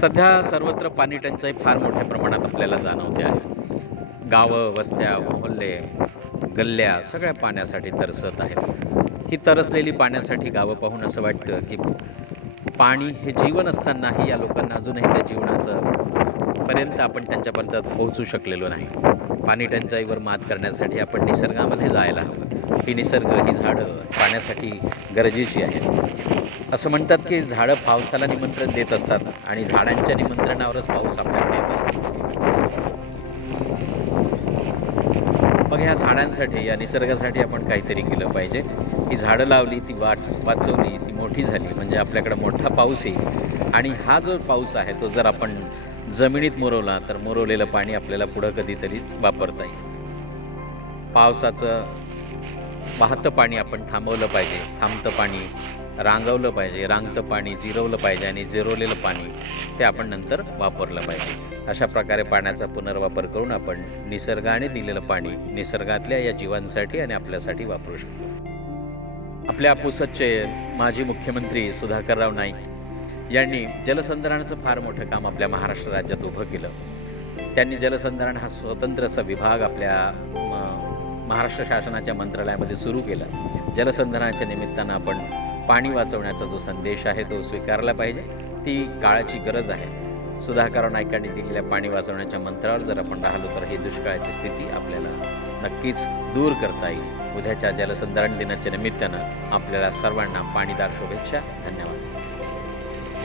सध्या सर्वत्र पाणी टंचाई फार मोठ्या प्रमाणात आपल्याला जाणवते आहे. गावं वस्त्या मोहल्ले गल्ल्या सगळ्या पाण्यासाठी तरसत आहेत. ही तरसलेली पाण्यासाठी गावं पाहून असं वाटतं की पाणी हे जीवन असतानाही या लोकांना अजूनही त्या जीवनाचं पर्यंत आपण त्यांच्यापर्यंत पोहोचू शकलेलो नाही. पाणी टंचाईवर मात करण्यासाठी आपण निसर्गामध्ये जायला हवं. ही निसर्ग ही झाडं पाण्यासाठी गरजेची आहेत. असं म्हणतात की झाडं पावसाला निमंत्रण देत असतात आणि झाडांच्या निमंत्रणावरच पाऊस आपल्याकडे येत असतो. मग ह्या झाडांसाठी या निसर्गासाठी आपण काहीतरी केलं पाहिजे. ही झाडं लावली ती वाट वाचवली ती मोठी झाली म्हणजे आपल्याकडे मोठा पाऊस येईल. आणि हा जो पाऊस आहे तो जर आपण जमिनीत मुरवला तर मुरवलेलं पाणी आपल्याला पुढं कधीतरी वापरता येईल. पावसाचं वाहतं पाणी आपण थांबवलं पाहिजे. थांबतं पाणी रांगवलं पाहिजे रांगतं पाणी जिरवलं पाहिजे आणि जिरवलेलं पाणी ते आपण नंतर वापरलं पाहिजे. अशा प्रकारे पाण्याचा पुनर्वापर करून आपण निसर्गाने दिलेलं पाणी निसर्गातल्या या जीवांसाठी आणि आपल्यासाठी वापरू शकतो. आपल्या पुसदचे माजी मुख्यमंत्री सुधाकरराव नाईक यांनी जलसंधारणाचं फार मोठं काम आपल्या महाराष्ट्र राज्यात उभं केलं. त्यांनी जलसंधारण हा स्वतंत्र असा विभाग आपल्या म- महाराष्ट्र शासनाच्या मंत्रालयामध्ये सुरू केला. जलसंधारणाच्या निमित्तानं आपण पाणी वाचवण्याचा जो संदेश आहे तो स्वीकारला पाहिजे. ती काळाची गरज आहे. सुधाकर नायकांनी दिलेल्या पाणी वाचवण्याच्या मंत्रावर जर आपण राहिलो तर ही दुष्काळाची स्थिती आपल्याला नक्कीच दूर करता येईल. उद्याच्या जलसंधारण दिनाच्या निमित्तानं आपल्याला सर्वांना पाणीदार शुभेच्छा. धन्यवाद.